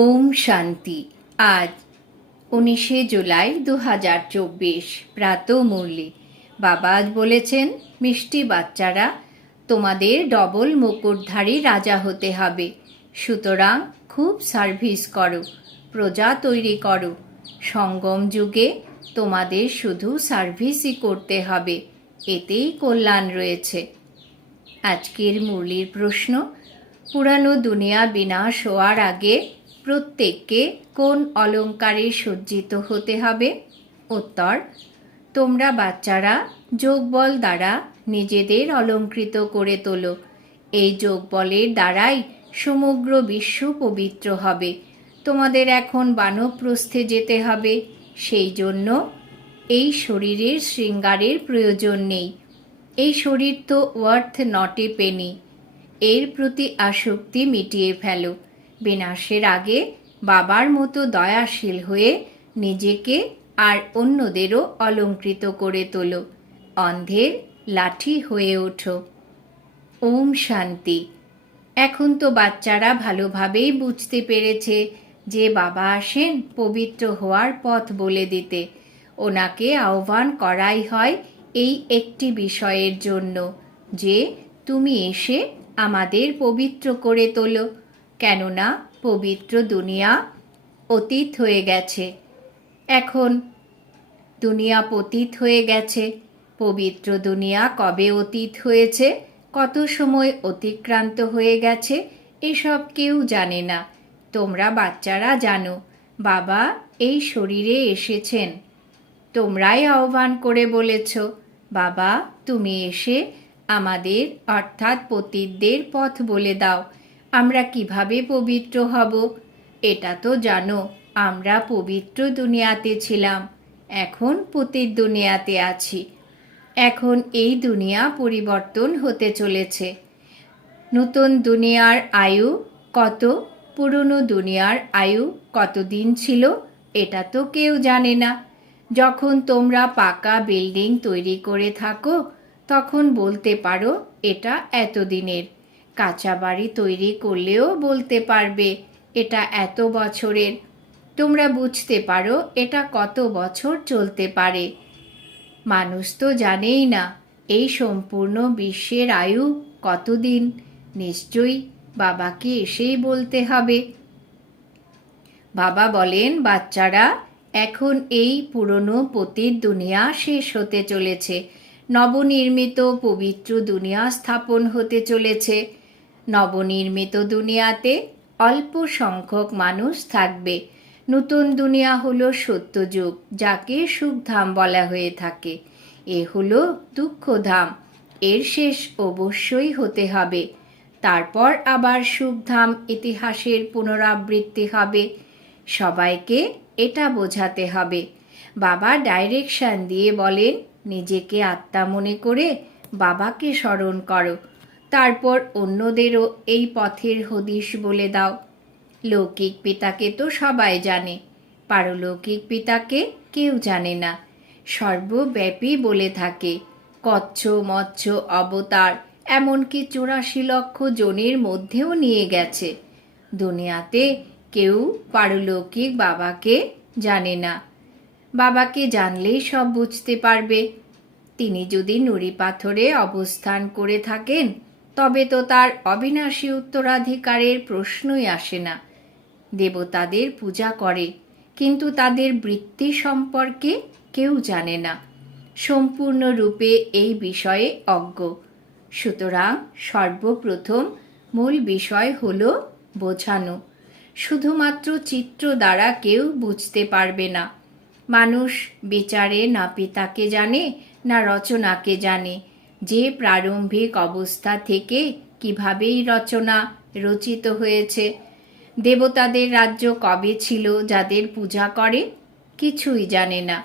ওম শান্তি। আজ উনিশে জুলাই দু হাজার চব্বিশ, প্রাত মুরলি। বাবা আজ বলেছেন, মিষ্টি বাচ্চারা, তোমাদের ডবল মুকুটধারী রাজা হতে হবে। সুতরাং খুব সার্ভিস করো, প্রজা তৈরি করো। সঙ্গম যুগে তোমাদের শুধু সার্ভিসই করতে হবে, এতেই কল্যাণ রয়েছে। আজকের মুরলির প্রশ্ন, পুরানো দুনিয়া বিনাশ হওয়ার আগে প্রত্যেককে কোন অলঙ্কারে সজ্জিত হতে হবে? উত্তর, তোমরা বাচ্চারা যোগবল দ্বারা নিজেদের অলঙ্কৃত করে তোলো। এই যোগবলের দ্বারাই সমগ্র বিশ্ব পবিত্র হবে। তোমাদের এখন বানপ্রস্থে যেতে হবে। সেই জন্য এই শরীরের শৃঙ্গারের প্রয়োজন নেই। এই শরীর তো ওয়ার্থ নট পেনি এর প্রতি আসক্তি মিটিয়ে ফেলো। বিনাশের আগে বাবার মতো দয়াশীল হয়ে নিজেকে আর অন্যদেরও অলঙ্কৃত করে তোলো। অন্ধের লাঠি হয়ে ওঠো। ওম শান্তি। এখন তো বাচ্চারা ভালোভাবেই বুঝতে পেরেছে যে বাবা আসেন পবিত্র হওয়ার পথ বলে দিতে। ওনাকে আহ্বান করাই হয় এই একটি বিষয়ের জন্য যে, তুমি এসে আমাদের পবিত্র করে তোলো। কেননা পবিত্র দুনিয়া অতীত হয়ে গেছে। এখন দুনিয়া পতীত হয়ে গেছে। পবিত্র দুনিয়া কবে অতীত হয়েছে? কত সময় অতিক্রান্ত হয়ে গেছে? এসব কেউ জানে না। তোমরা বাচ্চারা জানো, বাবা এই শরীরে এসেছেন। তোমরাই আহ্বান করে বলেছ, বাবা, তুমি এসে আমাদের অর্থাৎ পতীতদের পথ বলে দাও। আমরা কীভাবে পবিত্র হব? এটা তো জানো, আমরা পবিত্র দুনিয়াতে ছিলাম, এখন পতির দুনিয়াতে আছি। এখন এই দুনিয়া পরিবর্তন হতে চলেছে। নতুন দুনিয়ার আয়ু কত? পুরনো দুনিয়ার আয়ু কতদিন ছিল? এটা তো কেউ জানে না। যখন তোমরা পাকা বিল্ডিং তৈরি করে থাকো, তখন বলতে পারো এটা এতদিনের। কাঁচা বাড়ি তৈরি করলেও বলতে পারবে, এটা এত বছরের। তোমরা বুঝতে পারো, এটা কত বছর চলতে পারে। মানুষ তো জানেই না, এই সম্পূর্ণ বিশ্বের আয়ু কতদিন। নিশ্চয়ই বাবাকে এসেই বলতে হবে। বাবা বলেন, বাচ্চারা, এখন এই পুরনো পতির দুনিয়া শেষ হতে চলেছে। নবনির্মিত পবিত্র দুনিয়া স্থাপন হতে চলেছে। নবনির্মিত দুনিয়াতে অল্প সংখ্যক মানুষ থাকবে। নতুন দুনিয়া হলো সত্যযুগ, যাকে সুখধাম বলা হয়ে থাকে। এ হলো দুঃখধাম। এর শেষ অবশ্যই হতে হবে। তারপর আবার সুখধাম ইতিহাসের পুনরাবৃত্তি হবে। সবাইকে এটা বোঝাতে হবে। বাবা ডাইরেকশন দিয়ে বলেন, নিজেকে আত্মা মনে করে বাবাকে স্মরণ করো। তারপর অন্যদেরও এই পথের হদিশ বলে দাও। লৌকিক পিতাকে তো সবাই জানে, পারলৌকিক পিতাকে কেউ জানে না। সর্বব্যাপী বলে থাকে, কচ্ছ মৎস্য অবতার এমনকি চুরাশি লক্ষ জনের মধ্যেও নিয়ে গেছে। দুনিয়াতে কেউ পারলৌকিক বাবাকে জানে না। বাবাকে জানলেই সব বুঝতে পারবে। তিনি যদি নুড়ি পাথরে অবস্থান করে থাকেন তবে তো তার অবিনাশী উত্তরাধিকারের প্রশ্নই আসে না। দেবতাদের পূজা করে, কিন্তু তাদের বৃত্তি সম্পর্কে কেউ জানে না। সম্পূর্ণরূপে এই বিষয়ে অজ্ঞ। সুতরাং সর্বপ্রথম মূল বিষয় হল বোঝানো। শুধুমাত্র চিত্র দ্বারা কেউ বুঝতে পারবে না। মানুষ বিচারে না পিতাকে জানে, না রচনাকে জানে। যে প্রারম্ভিক অবস্থা থেকে কিভাবেই রচনা রচিত হয়েছে, দেবতাদের রাজ্য কবে ছিল, যাদের পূজা করে, কিছুই জানে না।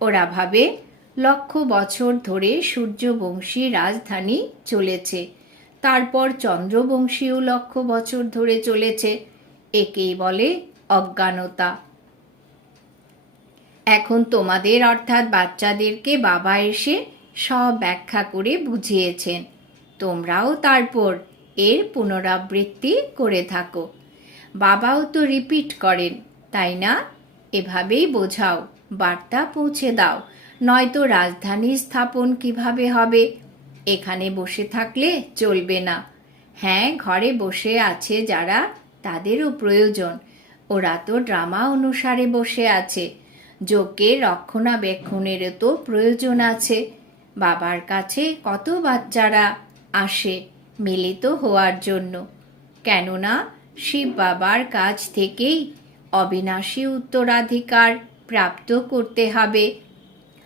ওরা ভাবে, লক্ষ বছর ধরে সূর্যবংশী রাজধানী চলেছে, তারপর চন্দ্রবংশীও লক্ষ বছর ধরে চলেছে, একেই বলে অজ্ঞানতা। এখন তোমাদের অর্থাৎ বাচ্চাদেরকে বাবা এসে সব ব্যাখ্যা করে বুঝিয়েছেন। তোমরাও তারপর এর পুনরাবৃত্তি করে থাকো। বাবাও তো রিপিট করেন, তাই না? এভাবেই বোঝাও, বার্তা পৌঁছে দাও। নয়তো রাজধানী স্থাপন কীভাবে হবে? এখানে বসে থাকলে চলবে না। হ্যাঁ ঘরে বসে আছে যারা, তাদেরও প্রয়োজন। ওরা তো ড্রামা অনুসারে বসে আছে। যোগ্যের রক্ষণাবেক্ষণেরও তো প্রয়োজন আছে। বাবার কাছে কত বাচ্চারা আসে মিলিত হওয়ার জন্য। কেননা, শিব বাবার কাছ থেকেই অবিনাশী উত্তরাধিকার প্রাপ্ত করতে হবে।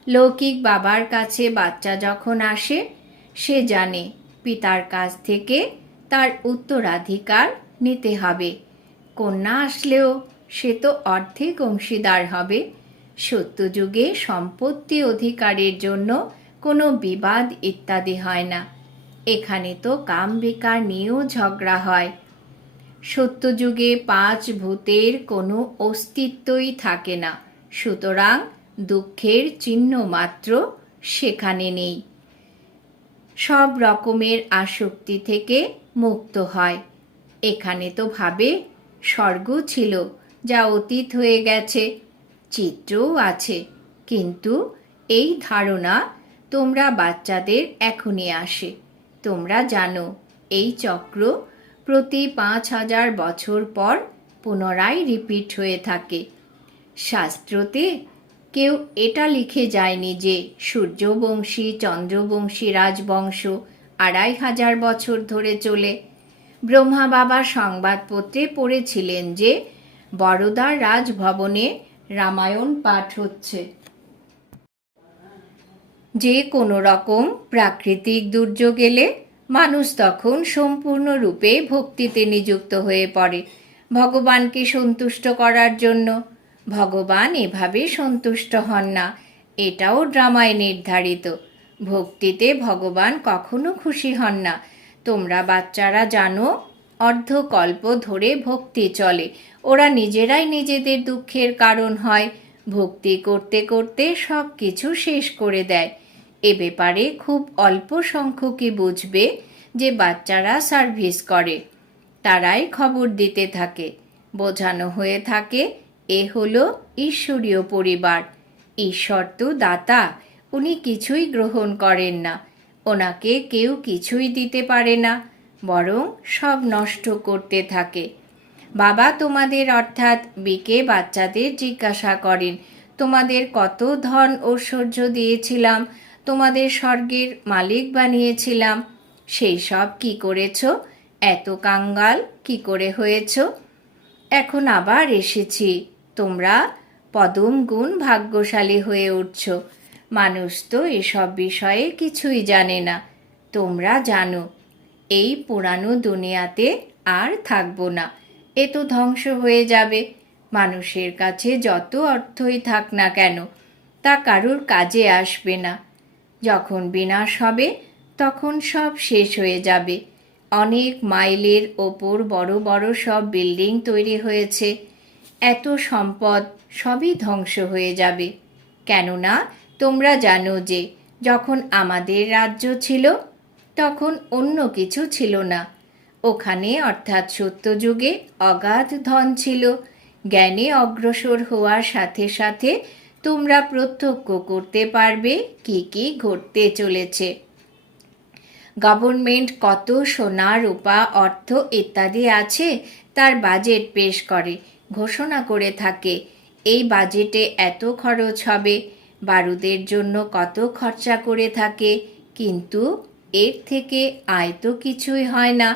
লৌকিক বাবার কাছে বাচ্চা যখন আসে, সে জানে পিতার কাছ থেকে তার উত্তরাধিকার নিতে হবে। কন্যা আসলেও সে তো অর্ধেক অংশীদার হবে। সত্যযুগে সম্পত্তি অধিকারের জন্য কোনো বিবাদ ইত্যাদি হয় না। এখানে তো কাম বিকার নিয়েও ঝগড়া হয়। সত্যযুগে পাঁচ ভূতের কোনো অস্তিত্বই থাকে না। সুতরাং দুঃখের চিহ্ন মাত্র সেখানে নেই। সব রকমের আসক্তি থেকে মুক্ত হয়। এখানে তো ভাবে স্বর্গ ছিল, যা অতীত হয়ে গেছে, চিত্রও আছে। কিন্তু এই ধারণা তোমরা বাচ্চাদের এখনই আসে। তোমরা জানো, এই চক্র প্রতি পাঁচ হাজার বছর পর পুনরায় রিপিট হয়ে থাকে। শাস্ত্রতে কেউ এটা লিখে যায়নি যে সূর্যবংশী, চন্দ্রবংশী রাজবংশ আড়াই হাজার বছর ধরে চলে। ব্রহ্মা বাবা সংবাদপত্রে পড়েছিলেন যে বড়দার রাজভবনে রামায়ণ পাঠ হচ্ছে। যে কোনো রকম প্রাকৃতিক দুর্যোগ এলে মানুষ তখন সম্পূর্ণরূপে ভক্তিতে নিযুক্ত হয়ে পড়ে। ভগবানকে সন্তুষ্ট করার জন্য ভগবান এভাবে সন্তুষ্ট হন না, এটাও ড্রামায় নির্ধারিত। ভক্তিতে ভগবান কখনো খুশি হন না। তোমরা বাচ্চারা জানো, অর্ধকল্প ধরে ভক্তি চলে। ওরা নিজেরাই নিজেদের দুঃখের কারণ হয়। ভক্তি করতে করতে সব কিছু শেষ করে দেয়। এ ব্যাপারে খুব অল্প সংখ্যকই বুঝবে যে বাচ্চারা সার্ভিস করে। তারাই খবর দিতে থাকে। বোঝানো হয়ে থাকে, এ হলো ঈশ্বরীয় পরিবার। ঈশ্বর তো দাতা, উনি কিছুই গ্রহণ করেন না। ওনাকে কেউ কিছুই দিতে পারে না, বরং সব নষ্ট করতে থাকে। বাবা তোমাদের অর্থাৎ বিকে বাচ্চাদের জিজ্ঞাসা করেন, তোমাদের কত ধন ঐশ্বর্য দিয়েছিলাম, তোমাদের স্বর্গের মালিক বানিয়েছিলাম, সেই সব কি করেছ? এত কাঙ্গাল কি করে হয়েছ? এখন আবার এসেছি, তোমরা পদম গুণ ভাগ্যশালী হয়ে উঠছ। মানুষ তো এসব বিষয়ে কিছুই জানে না, তোমরা জানো, এই পুরানো দুনিয়াতে আর থাকব না। এ তো ধ্বংস হয়ে যাবে। মানুষের কাছে যত অর্থই থাক না কেন, তা কারুর কাজে আসবে না। যখন বিনাশ হবে, তখন সব শেষ হয়ে যাবে। অনেক মাইলের ওপর বড় বড় সব বিল্ডিং তৈরি হয়েছে। এত সম্পদ সবই ধ্বংস হয়ে যাবে। কেননা, তোমরা জানো যে, যখন আমাদের রাজ্য ছিল, তখন অন্য কিছু ছিল না। ওখানে অর্থাৎ সত্যযুগে অগাধ ধন ছিল। জ্ঞানে অগ্রসর হওয়ার সাথে সাথে তোমরা প্রত্যক্ষ করতে পারবে কি কি ঘটতে চলেছে। গভর্নমেন্ট কত সোনা রূপা অর্থ ইত্যাদি আছে তার বাজেট পেশ করে, ঘোষণা করে থাকে। এই বাজেটে এত খরচ হবে, বারুদের জন্য কত খরচা করে থাকে, কিন্তু এর থেকে আয় তো কিছুই হয় না।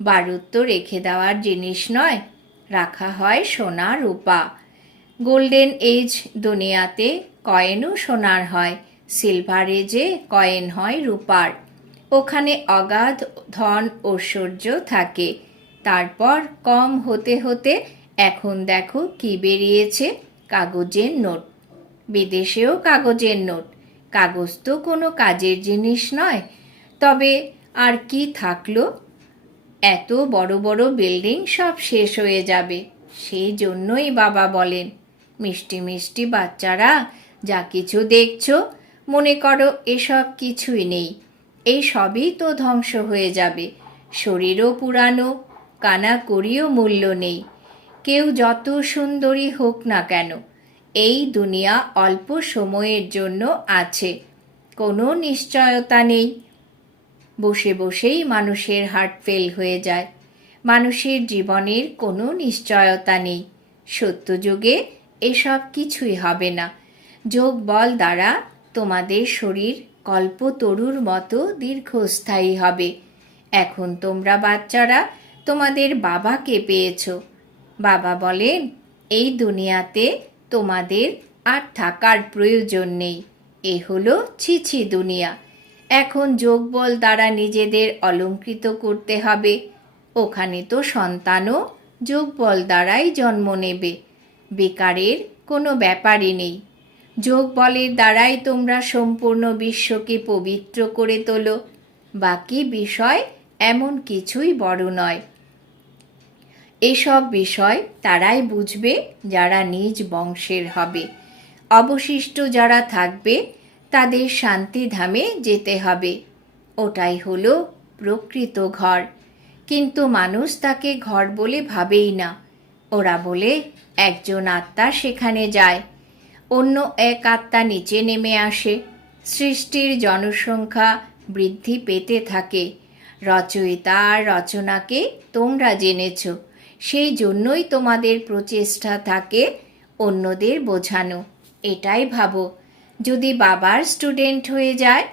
বারুদ তো রেখে দেওয়ার জিনিস নয়। রাখা হয় সোনা রূপা। গোল্ডেন এজ দুনিয়াতে কয়েনও সোনার হয়, সিলভার এজে কয়েন হয় রূপার। ওখানে অগাধ ধন ঐশ্বর্য থাকে। তারপর কম হতে হতে এখন দেখো কি বেরিয়েছে কাগজের নোট। বিদেশেও কাগজের নোট। কাগজ তো কোনো কাজের জিনিস নয়। তবে আর কি থাকল? এত বড় বড় বিল্ডিং সব শেষ হয়ে যাবে। সেই জন্যই বাবা বলেন, মিষ্টি মিষ্টি বাচ্চারা, যা কিছু দেখছ, মনে করো এসব কিছুই নেই। এই সবই তো ধ্বংস হয়ে যাবে। শরীরও পুরানো কানা করিও মূল্য নেই। কেউ যত সুন্দরী হোক না কেন, এই দুনিয়া অল্প সময়ের জন্য আছে। কোনো নিশ্চয়তা নেই। বসে বসেই মানুষের হার্ট ফেল হয়ে যায়। মানুষের জীবনের কোনো নিশ্চয়তা নেই। সত্যযুগে এসব কিছুই হবে না। যোগ বল দ্বারা তোমাদের শরীর কল্পতরুর মতো দীর্ঘস্থায়ী হবে। এখন তোমরা বাচ্চারা তোমাদের বাবাকে পেয়েছ। বাবা বলেন, এই দুনিয়াতে তোমাদের আর থাকার প্রয়োজন নেই। এ হলো ছিছি দুনিয়া। এখন যোগবল দ্বারা নিজেদের অলঙ্কৃত করতে হবে। ওখানে তো সন্তানও যোগবল দ্বারাই জন্ম নেবে। বেকারের কোনো ব্যাপারই নেই। যোগ বলের দ্বারাই তোমরা সম্পূর্ণ বিশ্বকে পবিত্র করে তোলো। বাকি বিষয় এমন কিছুই বড় নয়। এসব বিষয় তারাই বুঝবে যারা নিজ বংশের হবে। অবশিষ্ট যারা থাকবে তাদের শান্তিধামে যেতে হবে। ওটাই হলো প্রকৃত ঘর। কিন্তু মানুষ তাকে ঘর বলে ভাবেই না। ওরা বলে, একজন আত্মা সেখানে যায়। অন্য এক আত্মা নিচে নেমে আসে। সৃষ্টির জনসংখ্যা বৃদ্ধি পেতে থাকে। রচয়িতা আর রচনাকে তোমরা জেনেছ। সেই জন্যই তোমাদের প্রচেষ্টা থাকে অন্যদের বোঝানো। এটাই ভাবো। যদি বাবার স্টুডেন্ট হয়ে যায়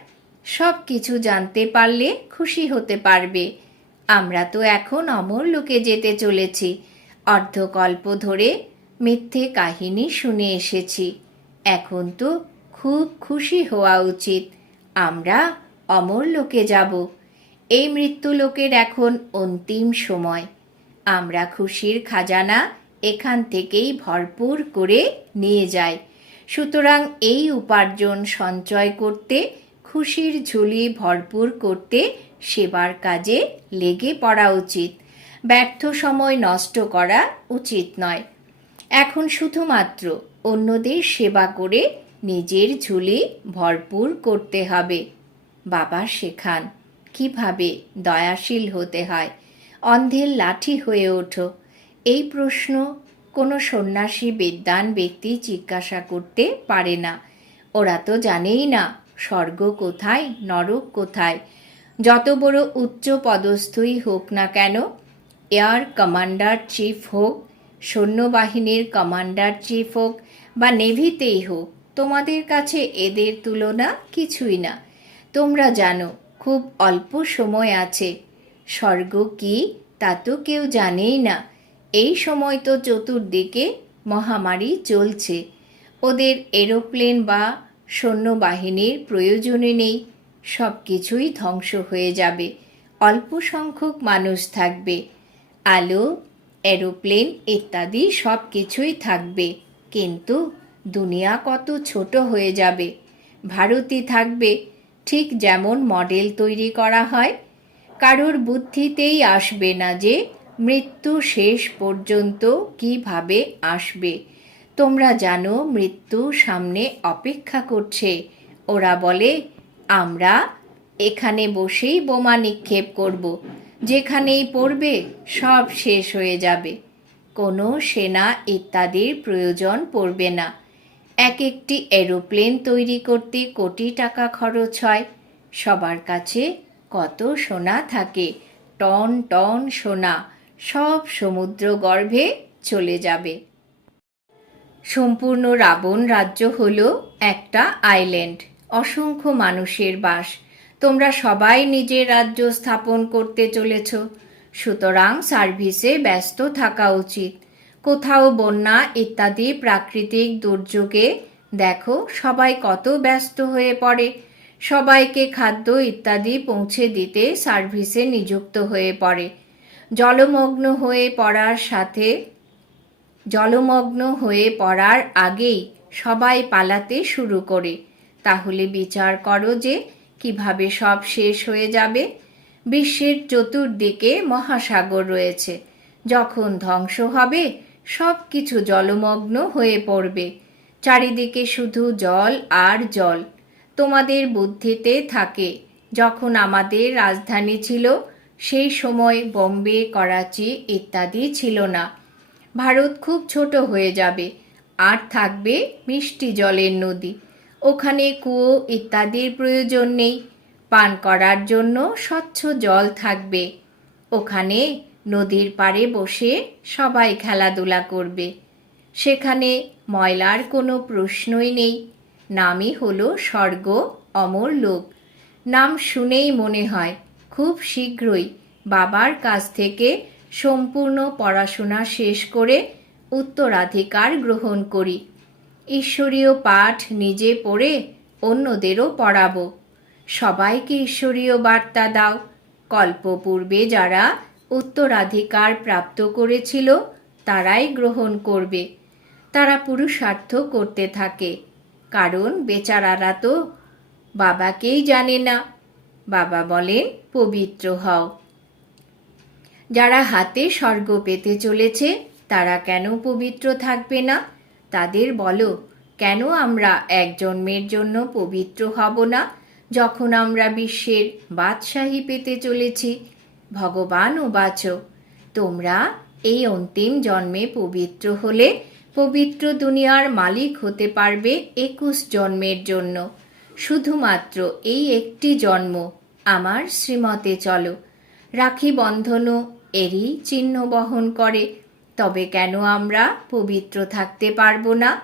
সব কিছু জানতে পারলে খুশি হতে পারবে। আমরা তো এখন অমর লোকে যেতে চলেছি। অর্ধকল্প ধরে মিথ্যে কাহিনী শুনে এসেছি। এখন তো খুব খুশি হওয়া উচিত। আমরা অমর লোকে যাব। এই মৃত্যু লোকের এখন অন্তিম সময়। আমরা খুশির খাজানা এখান থেকেই ভরপুর করে নিয়ে যাই। সুতরাং এই উপার্জন সঞ্চয় করতে, খুশির ঝুলি ভরপুর করতে সেবার কাজে লেগে পড়া উচিত। ব্যর্থ সময় নষ্ট করা উচিত নয়। এখন শুধুমাত্র অন্যদের সেবা করে নিজের ঝুলি ভরপুর করতে হবে। বাবা শেখান, কীভাবে দয়াশীল হতে হয়? অন্ধের লাঠি হয়ে ওঠো। এই প্রশ্ন কোনো সন্ন্যাসী বিদ্যান ব্যক্তি জিজ্ঞাসা করতে পারে না। ওরা তো জানেই না, স্বর্গ কোথায়, নরক কোথায়। যত বড় উচ্চ পদস্থই হোক না কেন, এয়ার কমান্ডার চিফ হোক, সৈন্যবাহিনীর কমান্ডার চিফ হোক, বা নেভিতেই হোক, তোমাদের কাছে এদের তুলনা কিছুই না। তোমরা জানো, খুব অল্প সময় আছে। স্বর্গ কি, তা তো কেউ জানেই না। এই সময় তো চতুর্দিকে মহামারী চলছে। ওদের এরোপ্লেন বা সৈন্যবাহিনীর প্রয়োজনে নেই সব কিছুই ধ্বংস হয়ে যাবে। অল্প সংখ্যক মানুষ থাকবে, আলো, এরোপ্লেন ইত্যাদি সব কিছুই থাকবে। কিন্তু দুনিয়া কত ছোট হয়ে যাবে। ভারতই থাকবে ঠিক যেমন মডেল তৈরি করা হয়। কারোর বুদ্ধিতেই আসবে না যে মৃত্যু শেষ পর্যন্ত কীভাবে আসবে? তোমরা জানো মৃত্যু সামনে অপেক্ষা করছে। ওরা বলে, আমরা এখানে বসেই বোমা নিক্ষেপ করব। যেখানেই পড়বে সব শেষ হয়ে যাবে। কোনো সেনা ইত্যাদির প্রয়োজন পড়বে না। এক একটি এরোপ্লেন তৈরি করতে কোটি টাকা খরচ হয়। সবার কাছে কত সোনা থাকে? টন টন সোনা। সব সমুদ্র গর্ভে চলে যাবে। সম্পূর্ণ রাবণ রাজ্য হল একটা আইল্যান্ড অসংখ্য মানুষের বাস। তোমরা সবাই নিজের রাজ্য স্থাপন করতে চলেছ। সুতরাং সার্ভিসে ব্যস্ত থাকা উচিত। কোথাও বন্যা ইত্যাদি প্রাকৃতিক দুর্যোগে দেখো সবাই কত ব্যস্ত হয়ে পড়ে। সবাইকে খাদ্য ইত্যাদি পৌঁছে দিতে সার্ভিসে নিযুক্ত হয়ে পড়ে। জলমগ্ন হয়ে পড়ার সাথে, জলমগ্ন হয়ে পড়ার আগেই সবাই পালাতে শুরু করে। তাহলে বিচার করো যে কীভাবে সব শেষ হয়ে যাবে। বিশ্বের চতুর্দিকে মহাসাগর রয়েছে। যখন ধ্বংস হবে সব কিছু জলমগ্ন হয়ে পড়বে। চারিদিকে শুধু জল আর জল। তোমাদের বুদ্ধিতে থাকে, যখন আমাদের রাজধানী ছিল সেই সময় বোম্বে, করাচি ইত্যাদি ছিল না। ভারত খুব ছোট হয়ে যাবে। আর থাকবে মিষ্টি জলের নদী। ওখানে কুয়ো ইত্যাদির প্রয়োজন নেই। পান করার জন্য স্বচ্ছ জল থাকবে। ওখানে নদীর পাড়ে বসে সবাই খেলাধুলা করবে। সেখানে ময়লার কোনো প্রশ্নই নেই। নামই হলো স্বর্গ, অমর লোক। নাম শুনেই মনে হয় খুব শীঘ্রই বাবার কাছ থেকে সম্পূর্ণ পড়াশোনা শেষ করে উত্তরাধিকার গ্রহণ করি। ঈশ্বরীয় পাঠ নিজে পড়ে অন্যদেরও পড়াবো। সবাইকে ঈশ্বরীয় বার্তা দাও। কল্পপূর্বে যারা উত্তরাধিকার প্রাপ্ত করেছিল, তারাই গ্রহণ করবে। তারা পুরুষার্থ করতে থাকে। কারণ বেচারারা তো বাবাকেই জানে না। বাবা বলেন, পবিত্র হও। যারা হাতে স্বর্গ পেতে চলেছে, তারা কেন পবিত্র থাকবে না? তাদের বলো, কেন আমরা এক জন্মের জন্য পবিত্র হব না? যখন আমরা বিশ্বের বাদশাহী পেতে চলেছি, ভগবান ও বাঁচো, তোমরা এই অন্তিম জন্মে পবিত্র হলে পবিত্র দুনিয়ার মালিক হতে পারবে একুশ জন্মের জন্য। শুধুমাত্র এই একটি জন্ম। আমার শ্রীমতে চলো। রাখি বন্ধনও এরই চিহ্ন বহন করে। তবে কেন আমরা পবিত্র থাকতে পারব না?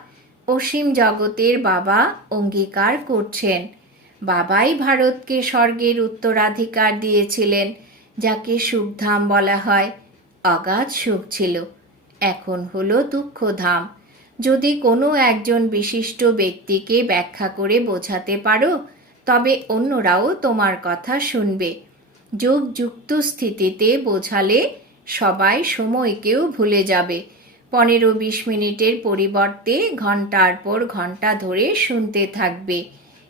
অসীম জগতের বাবা অঙ্গীকার করছেন। বাবাই ভারতকে স্বর্গের উত্তরাধিকার দিয়েছিলেন, যাকে সুখধাম বলা হয়। অগাধ সুখ ছিল। এখন হলো দুঃখধাম। যদি কোনো একজন বিশিষ্ট ব্যক্তিকে ব্যাখ্যা করে বোঝাতে পারো, তবে অন্যরাও তোমার কথা শুনবে। যোগযুক্ত স্থিতিতে বোঝালে সবাই সময়কেও ভুলে যাবে। পনেরো বিশ মিনিটের পরিবর্তে ঘণ্টার পর ঘণ্টা ধরে শুনতে থাকবে।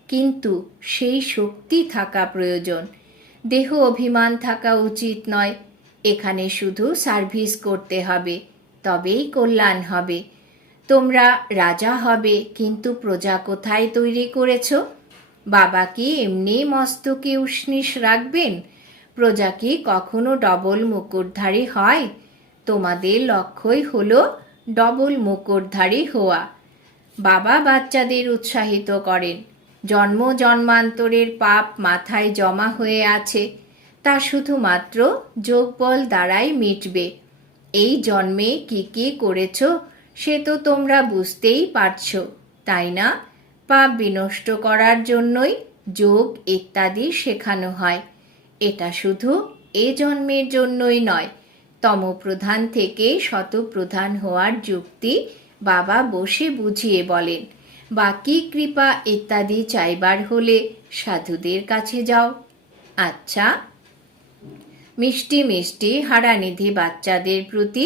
কিন্তু সেই শক্তি থাকা প্রয়োজন। দেহ অভিমান থাকা উচিত নয়। এখানে শুধু সার্ভিস করতে হবে, তবেই কল্যাণ হবে। তোমরা রাজা হবে, কিন্তু প্রজা কোথায় তৈরি করেছ? বাবা কি এমনি মস্তকে উষ্ণিস রাখবেন? প্রজা কি কখনো ডবল মুকুটধারী হয়? তোমাদের লক্ষ্যই হলো ডবল মুকুটধারী হওয়া। বাবা বাচ্চাদের উৎসাহিত করেন। জন্ম জন্মান্তরের পাপ মাথায় জমা হয়ে আছে। তা শুধুমাত্র যোগবল দ্বারাই মিটবে। এই জন্মে কি কি করেছ? সে তো তোমরা বুঝতেই পারছ, তাই না? পাপ বিনষ্ট করার জন্যই যোগ ইত্যাদি শেখানো হয়। এটা শুধু এ জন্মের জন্যই নয়, তমপ্রধান থেকে শতপ্রধান হওয়ার যুক্তি বাবা বসে বুঝিয়ে বলেন, বাকি কৃপা ইত্যাদি চাইবার হলে সাধুদের কাছে যাও। আচ্ছা। মিষ্টি মিষ্টি হারানিধি বাচ্চাদের প্রতি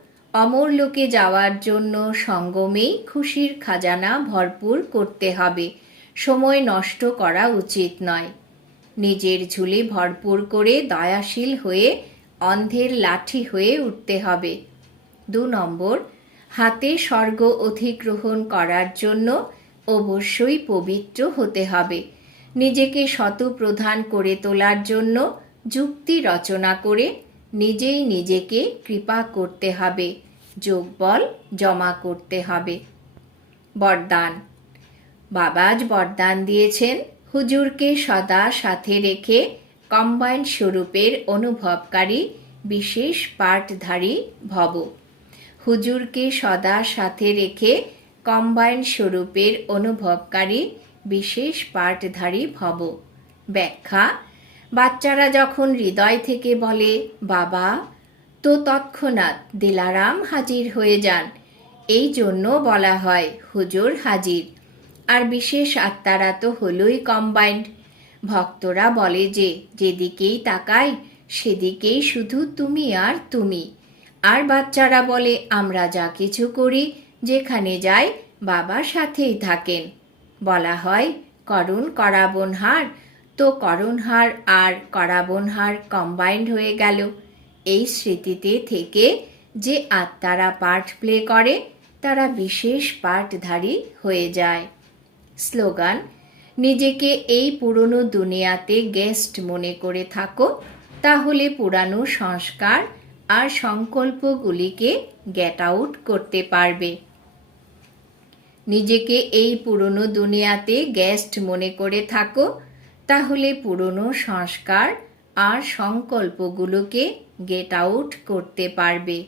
অমর লোকে যাওয়ার জন্য সঙ্গমেই খুশির খাজানা ভরপুর করতে হবে। সময় নষ্ট করা উচিত নয়। নিজের ঝুলি ভরপুর করে দয়াশীল হয়ে অন্ধের লাঠি হয়ে উঠতে হবে। দু নম্বর, হাতে স্বর্গ অধিগ্রহণ করার জন্য অবশ্যই পবিত্র হতে হবে। নিজেকে শতপ্রধান করে তোলার জন্য যুক্তি রচনা করে নিজেই নিজেকে কৃপা করতে হবে যোগবল জমা করতে হবে। বরদান। বাবাজ বরদান দিয়েছেন। হুজুরকে সদা সাথে রেখে কম্বাইন্ড স্বরূপের অনুভবকারী, বিশেষ পাঠধারী ভব। হুজুরকে সদা সাথে রেখে কম্বাইন্ড স্বরূপের অনুভবকারী, বিশেষ পাঠধারী ভব। ব্যাখ্যা বাচ্চারা যখন হৃদয় থেকে বলে, বাবা, তো তৎক্ষণাৎ দিলারাম হাজির হয়ে যান। এই জন্য বলা হয় হুজুর হাজির। আর বিশেষ আত্মারা তো হলোই কম্বাইন্ড। ভক্তরা বলে যে, যেদিকেই তাকাই, সেদিকেই শুধু তুমি আর তুমি। আর বাচ্চারা বলে, আমরা যা কিছু করি, যেখানে যাই বাবা সাথেই থাকেন। বলা হয়, করুণ করাবনহার তো করণহার আর করাবনহার কম্বাইন্ড হয়ে গেল। এই স্মৃতিতে থেকে যে আত্মারা পার্ট প্লে করে, তারা বিশেষ পার্টধারী হয়ে যায়। স্লোগান, নিজেকে এই পুরনো দুনিয়াতে গেস্ট মনে করে থাকো, তাহলে পুরানো সংস্কার আর সংকল্পগুলিকে গেট আউট করতে পারবে। নিজেকে এই পুরনো দুনিয়াতে গেস্ট মনে করে থাকো তাহলে পুরনো সংস্কার আর সংকল্পগুলোকে গেট আউট করতে পারবে।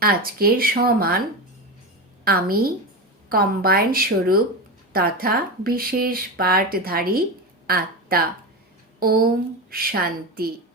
আজকের সমান আমি কম্বাইন স্বরূপ তথা বিশেষ পাঠধারী আত্মা। ওম শান্তি।